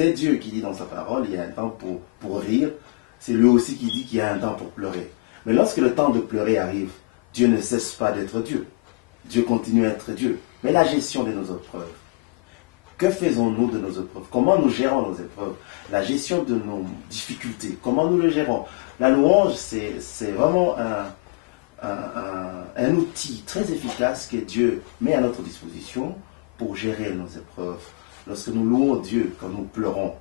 C'est Dieu qui dit dans sa parole, il y a un temps pour rire. C'est lui aussi qui dit qu'il y a un temps pour pleurer. Mais lorsque le temps de pleurer arrive, Dieu ne cesse pas d'être Dieu. Dieu continue à être Dieu. Mais la gestion de nos épreuves, que faisons-nous de nos épreuves? Comment nous gérons nos épreuves? La gestion de nos difficultés, comment nous le gérons? La louange, c'est vraiment un outil très efficace que Dieu met à notre disposition pour gérer nos épreuves. Lorsque nous louons Dieu, quand nous pleurons,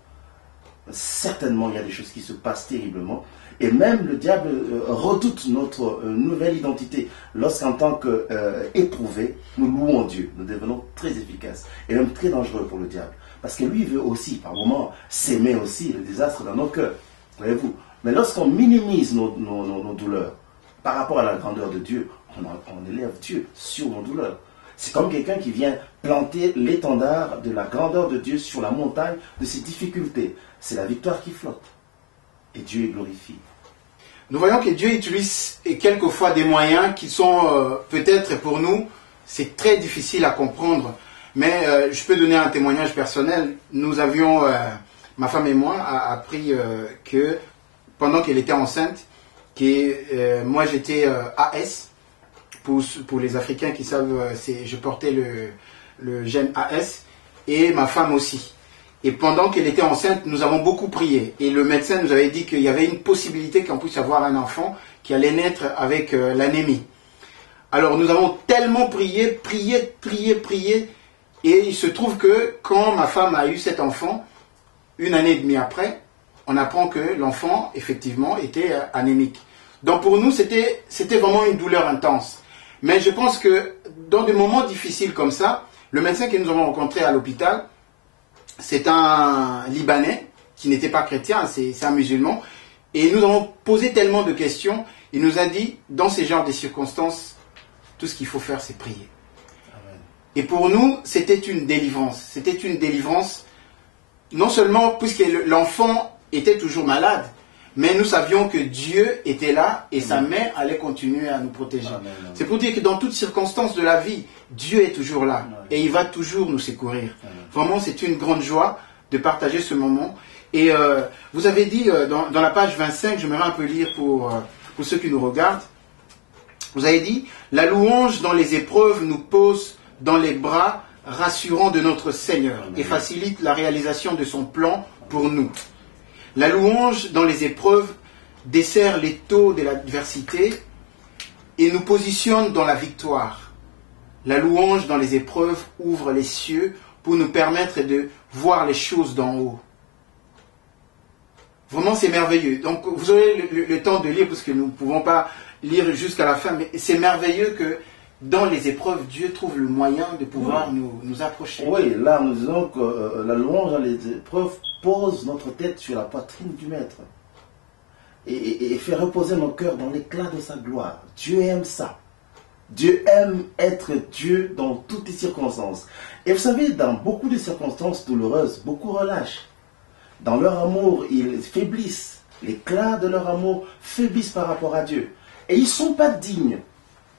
certainement il y a des choses qui se passent terriblement. Et même le diable redoute notre nouvelle identité. Lorsqu'en tant qu'éprouvés, nous louons Dieu, nous devenons très efficaces et même très dangereux pour le diable. Parce que lui veut aussi, par moments, s'aimer aussi le désastre dans nos cœurs. Voyez-vous. Mais lorsqu'on minimise nos douleurs par rapport à la grandeur de Dieu, on élève Dieu sur nos douleurs. C'est comme quelqu'un qui vient planter l'étendard de la grandeur de Dieu sur la montagne de ses difficultés. C'est la victoire qui flotte. Et Dieu est glorifié. Nous voyons que Dieu utilise quelquefois des moyens qui sont peut-être pour nous, c'est très difficile à comprendre. Mais je peux donner un témoignage personnel. Nous avions, ma femme et moi, appris que pendant qu'elle était enceinte, moi j'étais AS. Pour les Africains qui savent, je portais le gène AS et ma femme aussi. Et pendant qu'elle était enceinte, nous avons beaucoup prié. Et le médecin nous avait dit qu'il y avait une possibilité qu'on puisse avoir un enfant qui allait naître avec l'anémie. Alors nous avons tellement prié. Et il se trouve que quand ma femme a eu cet enfant, 1 année et demie après, on apprend que l'enfant, effectivement, était anémique. Donc pour nous, c'était vraiment une douleur intense. Mais je pense que dans des moments difficiles comme ça, le médecin que nous avons rencontré à l'hôpital, c'est un Libanais qui n'était pas chrétien, c'est un musulman. Et nous avons posé tellement de questions. Il nous a dit, dans ces genres de circonstances, tout ce qu'il faut faire, c'est prier. Amen. Et pour nous, c'était une délivrance. C'était une délivrance, non seulement puisque l'enfant était toujours malade, mais nous savions que Dieu était là et sa main allait continuer à nous protéger. Amen. C'est pour dire que dans toutes circonstances de la vie, Dieu est toujours là et il va toujours nous secourir. Amen. Vraiment, c'est une grande joie de partager ce moment. Et vous avez dit dans la page 25, j'aimerais un peu lire pour ceux qui nous regardent. Vous avez dit, la louange dans les épreuves nous pose dans les bras rassurants de notre Seigneur et facilite la réalisation de son plan pour nous. La louange dans les épreuves dessert les taux de l'adversité et nous positionne dans la victoire. La louange dans les épreuves ouvre les cieux pour nous permettre de voir les choses d'en haut. Vraiment, c'est merveilleux. Donc, vous aurez le temps de lire, parce que nous ne pouvons pas lire jusqu'à la fin, mais c'est merveilleux que dans les épreuves, Dieu trouve le moyen de pouvoir nous approcher. Oui, là, nous disons que la louange dans les épreuves pose notre tête sur la poitrine du Maître et fait reposer nos cœurs dans l'éclat de sa gloire. Dieu aime ça. Dieu aime être Dieu dans toutes les circonstances. Et vous savez, dans beaucoup de circonstances douloureuses, beaucoup relâchent. Dans leur amour, ils faiblissent. L'éclat de leur amour faiblissent par rapport à Dieu. Et ils ne sont pas dignes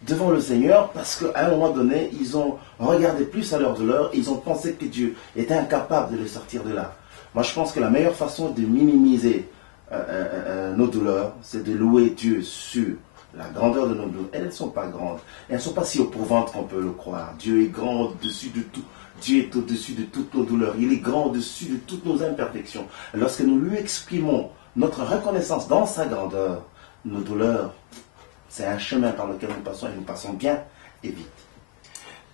devant le Seigneur parce qu'à un moment donné, ils ont regardé plus à leur douleur et ils ont pensé que Dieu était incapable de les sortir de là. Moi, je pense que la meilleure façon de minimiser nos douleurs, c'est de louer Dieu sur la grandeur de nos douleurs. Elles ne sont pas grandes. Elles ne sont pas si éprouvantes qu'on peut le croire. Dieu est grand au-dessus de tout. Dieu est au-dessus de toutes nos douleurs. Il est grand au-dessus de toutes nos imperfections. Lorsque nous lui exprimons notre reconnaissance dans sa grandeur, nos douleurs, c'est un chemin par lequel nous passons et nous passons bien et vite.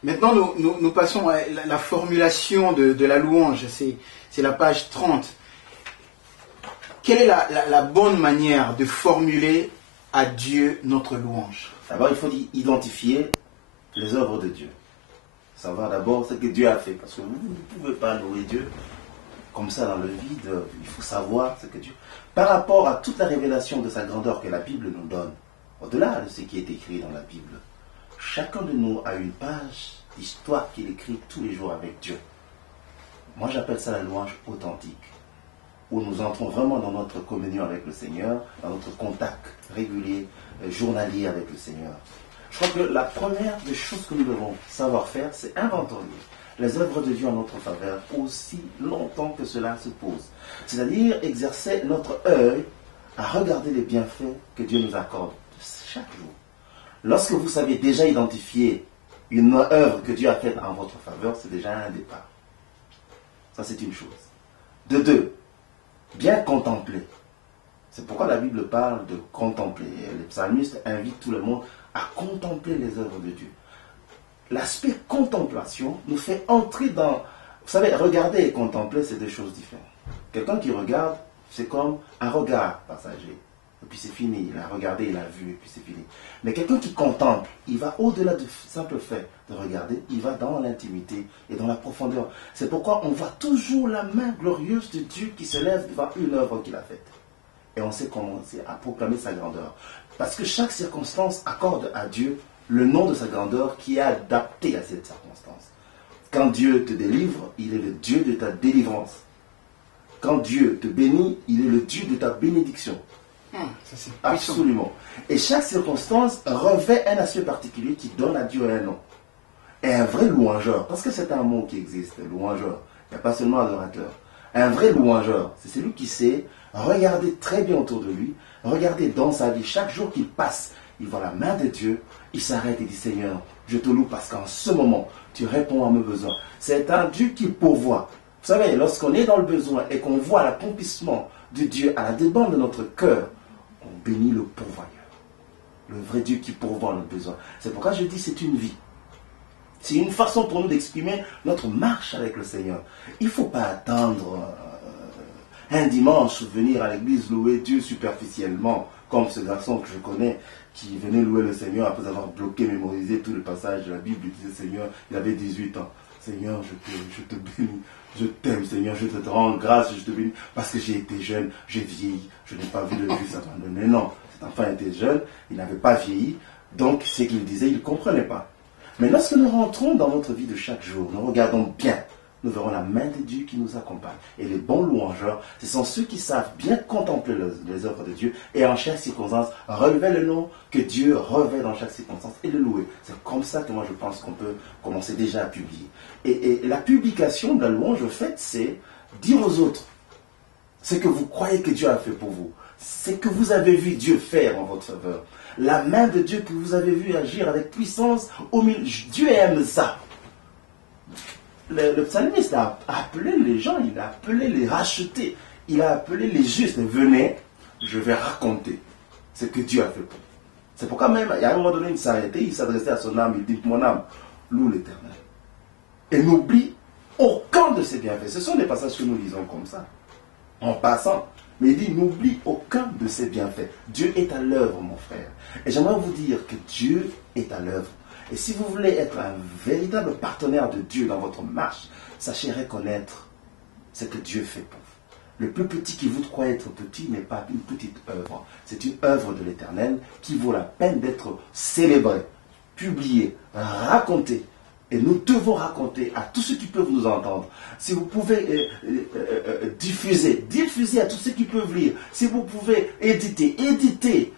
Maintenant, nous passons à la formulation de la louange. C'est la page 30. Quelle est la bonne manière de formuler à Dieu notre louange? D'abord, il faut identifier les œuvres de Dieu. Savoir d'abord ce que Dieu a fait. Parce que vous ne pouvez pas louer Dieu comme ça dans le vide. Il faut savoir ce que Dieu... Par rapport à toute la révélation de sa grandeur que la Bible nous donne, au-delà de ce qui est écrit dans la Bible, chacun de nous a une page d'histoire qu'il écrit tous les jours avec Dieu. Moi, j'appelle ça la louange authentique, où nous entrons vraiment dans notre communion avec le Seigneur, dans notre contact régulier, journalier avec le Seigneur. Je crois que la première des choses que nous devons savoir faire, c'est inventorier. les œuvres de Dieu en notre faveur aussi longtemps que cela se pose. C'est-à-dire exercer notre œil à regarder les bienfaits que Dieu nous accorde chaque jour. Lorsque vous savez déjà identifier une œuvre que Dieu a faite en votre faveur, c'est déjà un départ. Ça, c'est une chose. De deux, bien contempler. C'est pourquoi la Bible parle de contempler. Les psalmistes invitent tout le monde à contempler les œuvres de Dieu. L'aspect contemplation nous fait entrer dans... Vous savez, regarder et contempler, c'est deux choses différentes. Quelqu'un qui regarde, c'est comme un regard passager. Et puis c'est fini. Il a regardé, il a vu, et puis c'est fini. Mais quelqu'un qui contemple, il va au-delà du simple fait de regarder, il va dans l'intimité et dans la profondeur. C'est pourquoi on voit toujours la main glorieuse de Dieu qui se lève devant une œuvre qu'il a faite. Et on sait commencer à proclamer sa grandeur. Parce que chaque circonstance accorde à Dieu le nom de sa grandeur qui est adapté à cette circonstance. Quand Dieu te délivre, il est le Dieu de ta délivrance. Quand Dieu te bénit, il est le Dieu de ta bénédiction. Ça, c'est absolument. Et chaque circonstance revêt un aspect particulier qui donne à Dieu un nom. Et un vrai louangeur, parce que c'est un mot qui existe, louangeur, il n'y a pas seulement adorateur. Un vrai louangeur, c'est celui qui sait regarder très bien autour de lui, regarder dans sa vie, chaque jour qu'il passe, il voit la main de Dieu, il s'arrête et dit Seigneur, je te loue parce qu'en ce moment, tu réponds à mes besoins. C'est un Dieu qui pourvoit. Vous savez, lorsqu'on est dans le besoin et qu'on voit l'accomplissement de Dieu à la demande de notre cœur, on bénit le pourvoyeur. Le vrai Dieu qui pourvoit notre besoin. C'est pourquoi je dis c'est une vie. C'est une façon pour nous d'exprimer notre marche avec le Seigneur. Il ne faut pas attendre un dimanche venir à l'église louer Dieu superficiellement, comme ce garçon que je connais qui venait louer le Seigneur après avoir bloqué, mémorisé tout le passage de la Bible. Il disait Seigneur, il avait 18 ans. Seigneur, je te bénis, je t'aime Seigneur, je te rends grâce, je te bénis, parce que j'ai été jeune, j'ai vieilli, je n'ai pas vu le Dieu s'abandonner. Non, cet enfant était jeune, il n'avait pas vieilli, donc ce qu'il disait, il ne comprenait pas. Mais lorsque nous rentrons dans notre vie de chaque jour, nous regardons bien, nous verrons la main de Dieu qui nous accompagne. Et les bons louangeurs, ce sont ceux qui savent bien contempler les œuvres de Dieu et en chaque circonstance relever le nom que Dieu revêt dans chaque circonstance et le louer. C'est comme ça que moi je pense qu'on peut commencer déjà à publier. Et la publication de la louange, en fait, c'est dire aux autres ce que vous croyez que Dieu a fait pour vous, ce que vous avez vu Dieu faire en votre faveur. La main de Dieu que vous avez vu agir avec puissance au milieu. Dieu aime ça. Le psalmiste a appelé les gens, il a appelé les rachetés, il a appelé les justes. Venez, je vais raconter ce que Dieu a fait pour vous. C'est pourquoi même, il y a un moment donné, il s'arrêtait, il s'adressait à son âme, il dit, mon âme, loue l'Éternel. Et n'oublie aucun de ses bienfaits. Ce sont des passages que nous lisons comme ça, en passant. Mais il dit, n'oublie aucun de ses bienfaits. Dieu est à l'œuvre, mon frère. Et j'aimerais vous dire que Dieu est à l'œuvre. Et si vous voulez être un véritable partenaire de Dieu dans votre marche, sachez reconnaître ce que Dieu fait pour vous. Le plus petit qui vous croit être petit n'est pas une petite œuvre. C'est une œuvre de l'Éternel qui vaut la peine d'être célébrée, publiée, racontée. Et nous devons raconter à tous ceux qui peuvent nous entendre. Si vous pouvez diffuser à tous ceux qui peuvent lire. Si vous pouvez éditer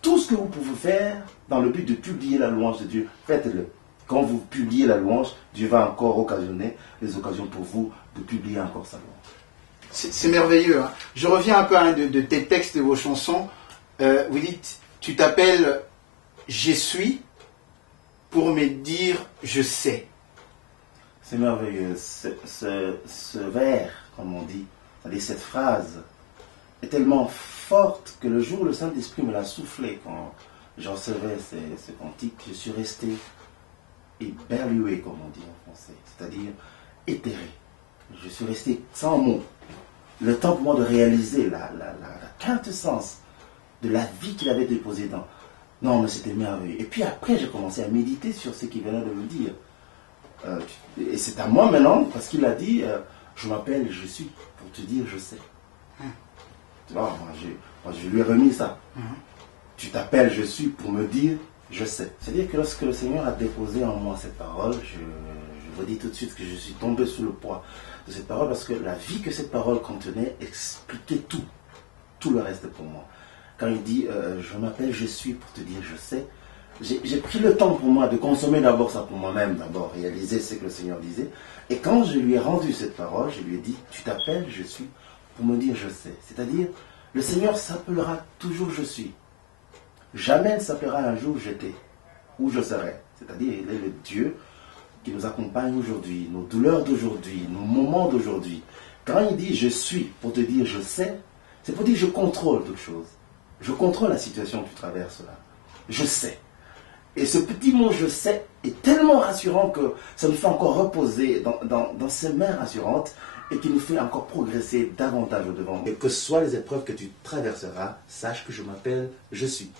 tout ce que vous pouvez faire dans le but de publier la louange de Dieu, faites-le. Quand vous publiez la louange, Dieu va encore occasionner les occasions pour vous de publier encore sa louange. C'est merveilleux. Hein. Je reviens un peu à un de tes textes, de vos chansons. Vous dites, tu t'appelles « Je suis » pour me dire « je sais ». C'est merveilleux. Ce vers, comme on dit, c'est-à-dire cette phrase, est tellement forte que le jour où le Saint-Esprit me l'a soufflé quand j'en recevais ces cantiques, je suis resté éberlué, comme on dit en français, c'est-à-dire éthéré. Je suis resté sans mots. Le temps pour moi de réaliser la quintessence de la vie qu'il avait déposée dans. Non, mais c'était merveilleux. Et puis après, j'ai commencé à méditer sur ce qu'il venait de me dire. Et c'est à moi maintenant, parce qu'il a dit, je m'appelle, je suis, pour te dire, je sais. Tu vois, moi, je lui ai remis ça. Tu t'appelles, je suis, pour me dire, je sais. C'est-à-dire que lorsque le Seigneur a déposé en moi cette parole, je vous dis tout de suite que je suis tombé sous le poids de cette parole, parce que la vie que cette parole contenait expliquait tout le reste pour moi. Quand il dit, je m'appelle, je suis, pour te dire, je sais, j'ai pris le temps pour moi de consommer d'abord ça pour moi-même, d'abord réaliser ce que le Seigneur disait. Et quand je lui ai rendu cette parole, je lui ai dit, tu t'appelles je suis, pour me dire je sais. C'est-à-dire, le Seigneur s'appellera toujours je suis. Jamais ne s'appellera un jour j'étais ou je serai. C'est-à-dire, il est le Dieu qui nous accompagne aujourd'hui, nos douleurs d'aujourd'hui, nos moments d'aujourd'hui. Quand il dit je suis pour te dire je sais, c'est pour dire je contrôle toute chose. Je contrôle la situation que tu traverses là. Je sais. Et ce petit mot je sais est tellement rassurant que ça nous fait encore reposer dans ces mains rassurantes et qui nous fait encore progresser davantage au-devant. Et que ce soit les épreuves que tu traverseras, sache que je m'appelle je suis.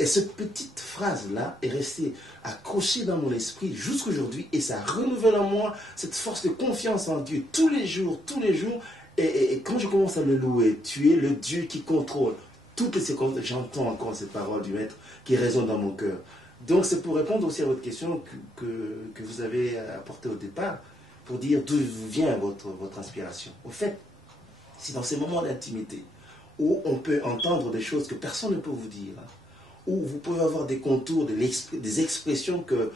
Et cette petite phrase-là est restée accrochée dans mon esprit jusqu'aujourd'hui et ça renouvelle en moi cette force de confiance en Dieu tous les jours. Et quand je commence à le louer, tu es le Dieu qui contrôle toutes les secondes. J'entends encore cette parole du Maître qui résonne dans mon cœur. Donc c'est pour répondre aussi à votre question que vous avez apportée au départ, pour dire d'où vient votre inspiration. Au fait, c'est dans ces moments d'intimité où on peut entendre des choses que personne ne peut vous dire, où vous pouvez avoir des contours, des expressions que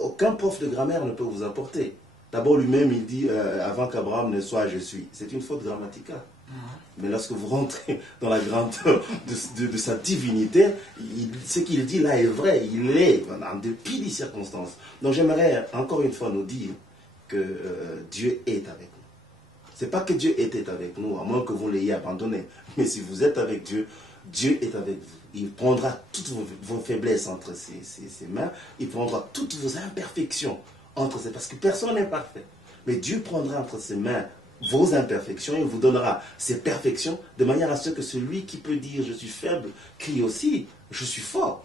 aucun prof de grammaire ne peut vous apporter. D'abord, lui-même, il dit avant qu'Abraham ne soit je suis. C'est une faute grammaticale. Mais lorsque vous rentrez dans la grandeur de sa divinité, ce qu'il dit là est vrai. Il est, en dépit des circonstances. Donc j'aimerais encore une fois nous dire que Dieu est avec nous. Ce n'est pas que Dieu était avec nous, à moins que vous l'ayez abandonné. Mais si vous êtes avec Dieu, Dieu est avec vous. Il prendra toutes vos faiblesses entre ses mains. Il prendra toutes vos imperfections entre ses mains. Parce que personne n'est parfait. Mais Dieu prendra entre ses mains vos imperfections et vous donnera ses perfections de manière à ce que celui qui peut dire je suis faible crie aussi je suis fort.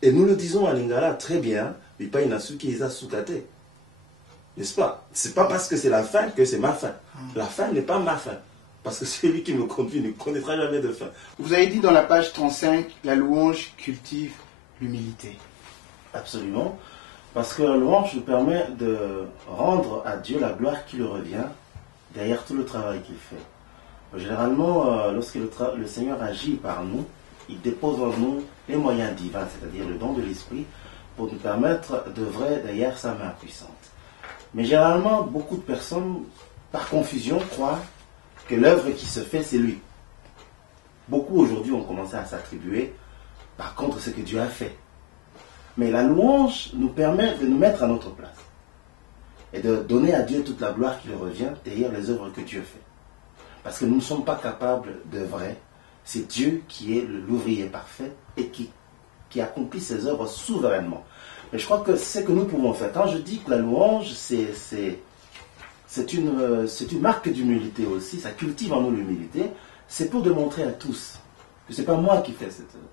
Et nous le disons à Lingala très bien, mais pas inasuki isa sukate. N'est-ce pas? C'est pas parce que c'est la fin que c'est ma fin. La fin n'est pas ma fin. Parce que celui qui me conduit ne connaîtra jamais de fin. Vous avez dit dans la page 35, la louange cultive l'humilité. Absolument. Parce que la louange nous permet de rendre à Dieu la gloire qui lui revient derrière tout le travail qu'il fait. Généralement, lorsque le Seigneur agit par nous, il dépose en nous les moyens divins, c'est-à-dire le don de l'Esprit, pour nous permettre d'œuvrer derrière sa main puissante. Mais généralement, beaucoup de personnes, par confusion, croient que l'œuvre qui se fait, c'est lui. Beaucoup aujourd'hui ont commencé à s'attribuer, par contre, ce que Dieu a fait. Mais la louange nous permet de nous mettre à notre place et de donner à Dieu toute la gloire qui lui revient derrière les œuvres que Dieu fait. Parce que nous ne sommes pas capables d'œuvrer. C'est Dieu qui est l'ouvrier parfait et qui accomplit ses œuvres souverainement. Mais je crois que c'est ce que nous pouvons faire. Quand je dis que la louange, c'est une marque d'humilité aussi, ça cultive en nous l'humilité, c'est pour démontrer à tous que ce n'est pas moi qui fais cette œuvre,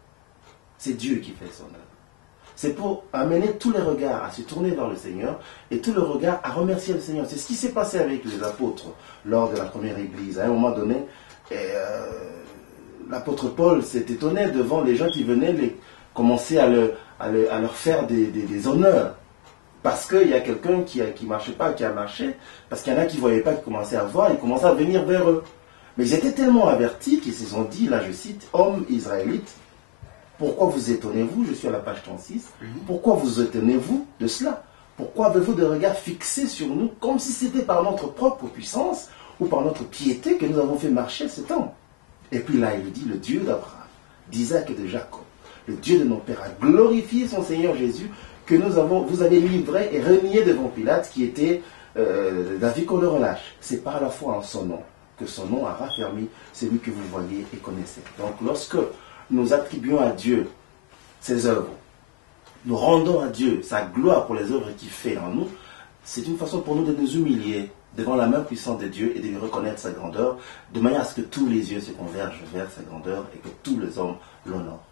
c'est Dieu qui fait son œuvre. C'est pour amener tous les regards à se tourner vers le Seigneur et tous les regards à remercier le Seigneur. C'est ce qui s'est passé avec les apôtres lors de la première église. À un moment donné, l'apôtre Paul s'est étonné devant les gens qui venaient commencer à leur faire des honneurs. Parce qu'il y a quelqu'un qui ne marchait pas, qui a marché, parce qu'il y en a qui ne voyaient pas, qui commençaient à voir, ils commençaient à venir vers eux. Mais ils étaient tellement avertis qu'ils se sont dit, là je cite, « Hommes israélites, pourquoi vous étonnez-vous » Je suis à la page 36. « Pourquoi vous étonnez-vous de cela? Pourquoi avez-vous des regards fixés sur nous, comme si c'était par notre propre puissance ou par notre piété que nous avons fait marcher cet homme ?» Et puis là, il dit, « Le Dieu d'Abraham, d'Isaac et de Jacob, le Dieu de nos pères, a glorifié son Seigneur Jésus, que vous avez livré et renié devant Pilate, qui était d'avis qu'on le relâche. C'est par la foi en son nom que son nom a raffermi celui que vous voyez et connaissez. » Donc lorsque nous attribuons à Dieu ses œuvres, nous rendons à Dieu sa gloire pour les œuvres qu'il fait en nous, c'est une façon pour nous de nous humilier devant la main puissante de Dieu et de lui reconnaître sa grandeur, de manière à ce que tous les yeux se convergent vers sa grandeur et que tous les hommes l'honorent.